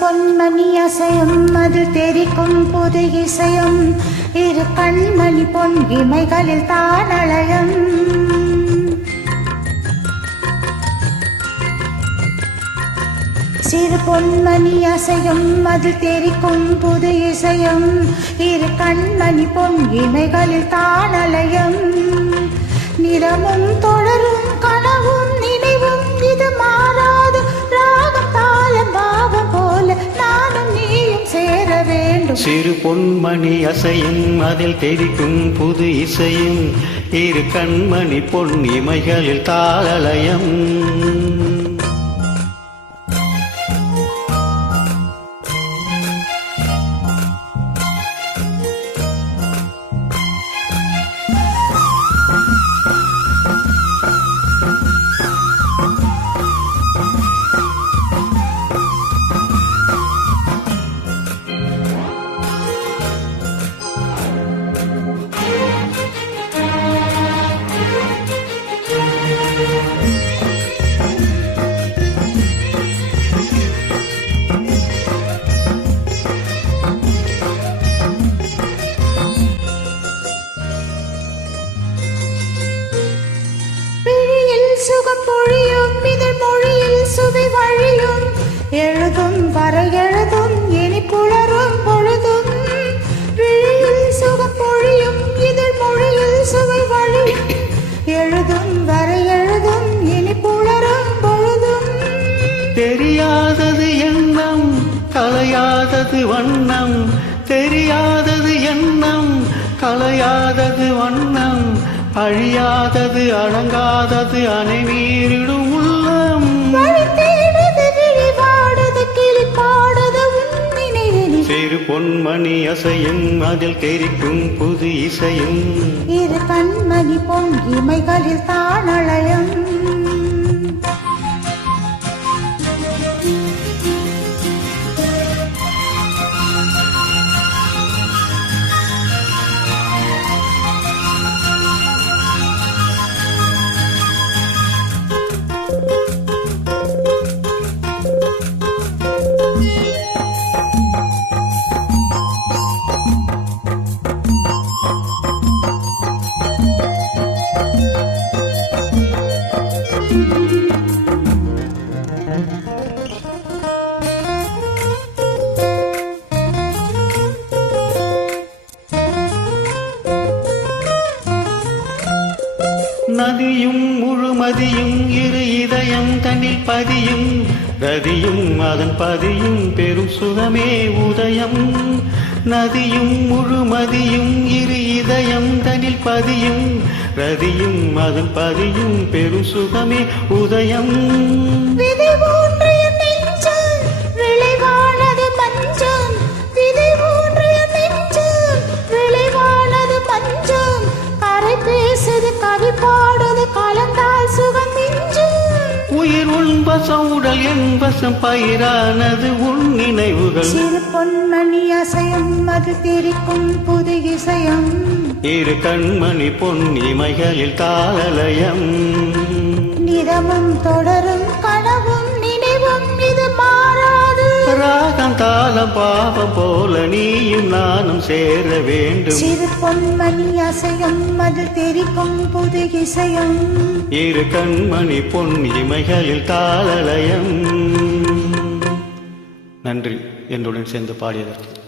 பொன்மணி அசையும் அதில் தெரிக்கும் புது இசையும் இரு கண்மணி பொன் இமைகளில் தானலயம். சிறு பொன்மணி அசையும் அதில் தெரிக்கும் புது இசையும் இரு கண்மணி பொன் இமைகளில் தானலயம். நிறமும் தொடரும் கனவும் நினைவும் இது மாறாது ராகம் தாளம் பாவம் போல நானும் நீயும் சேர வேண்டும். சிறு பொன்மணி அசையும் அதில் தெரிக்கும் புது இசையும் இரு கண்மணி பொன் இமைகளில் தாளலயம். சுகம் பொழியும் இதழ் மொழியில் சுவை வழியும் எழுதும் வரை எழுதும் இனி புலரும் பொழுதும். விழியில் சுகம் பொழியும் இதழ் மொழியில் சுவை வழியும் எழுதும் வரை எழுதும் இனி புலரும் பொழுதும். தெரியாதது எண்ணம் கலையாதது வண்ணம், தெரியாதது எண்ணம் கலையாதது வண்ணம், அழியாதது அடங்காதது அனைவீரிடும் உள்ளம். சிறு பொன்மணி அசையும் அதில் தெரிக்கும் புது இசையும் இரு கண்மணி பொன் இமைகளில் தானலயம். நதியும் முழுமதியும் இரு இதயம் தன்னில் பதியும் ரதியும் அதன் பதியும் பெரும் சுகமே உதயம். நதியும் முழுமதியும் இரு இதயம் தன்னில் பதியும் ரதியும் அதன் பதியும் பெரும் சுகமே உதயம். உயிர் உன்பசம் உடல் என்பசம் பயிரானது உன் நினைவுகள். சிறு பொன்மணி அசையும் அது தெரிக்கும் புது இசையும் இரு கண்மணி பொன் இமைகளில் தாளலயம். நிறமும் தொடரும் கனவும் நினைவும் இது மாறாது ராகம் தாளம் பாவம் போல நீயும் நானும் சேர வேண்டும். சிறு பொன்மணி அசையும் அது தெரிக்கும் புது இசையும் இரு கண்மணி பொன் இமைகளில் தாளலயம். நன்றி என்னுடன் சேர்ந்து பாடியதற்கு.